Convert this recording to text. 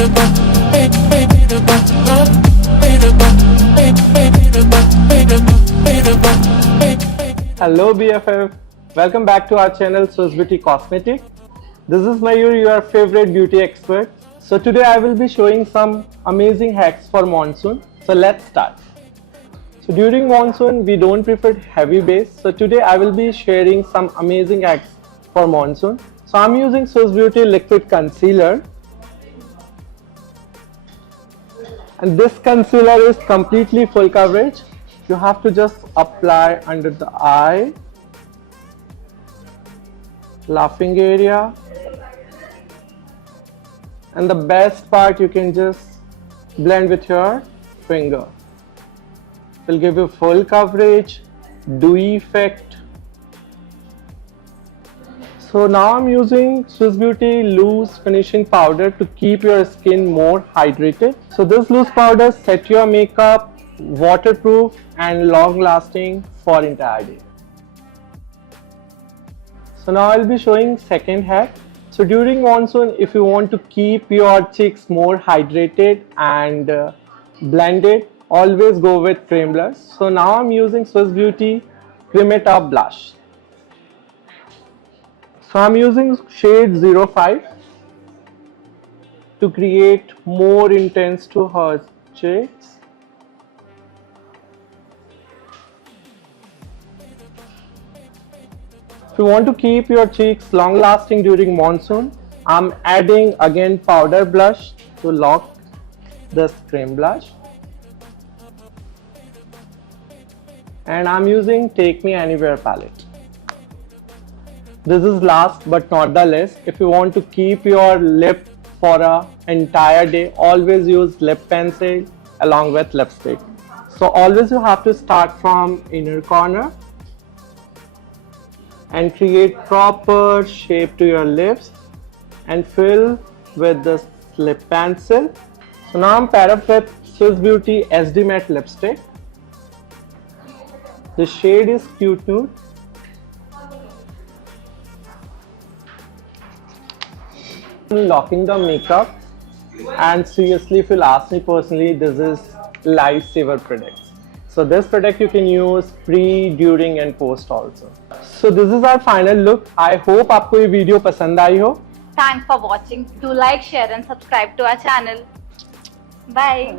Hello BFF, welcome back to our channel Swiss Beauty Cosmetic. This is Mayur, your favorite beauty expert. So today I will be showing some amazing hacks for monsoon. So let's start. So during monsoon we don't prefer heavy base. So today I will be sharing some amazing hacks for monsoon. So I'm using Swiss Beauty Liquid Concealer. And this concealer is completely full coverage. You have to just apply under the eye, laughing area, and the best part, you can just blend with your finger. It will give you full coverage, dewy effect. So now I'm using Swiss Beauty loose finishing powder to keep your skin more hydrated. So this loose powder set your makeup waterproof and long lasting for entire day. So now I'll be showing second hack. So during monsoon, if you want to keep your cheeks more hydrated and blended, always go with cream blush. So now I'm using Swiss Beauty Creamy Top Blush. So I'm using shade 05 to create more intense to her cheeks. If you want to keep your cheeks long lasting during monsoon, I'm adding again powder blush to lock this cream blush. And I'm using Take Me Anywhere palette. This is last but not the least. If you want to keep your lip for an entire day, always use lip pencil along with lipstick. So always you have to start from inner corner and create proper shape to your lips and fill with the lip pencil. So now I'm paired up with Swiss Beauty SD Matte lipstick. The shade is Cute Nude. Locking the makeup, and seriously, if you'll ask me personally, this is lifesaver products. So this product you can use pre, during and post also. So this is our final look. I hope आपको ये video पसंद आई हो. Thanks for watching. Do like, share and subscribe to our channel. Bye.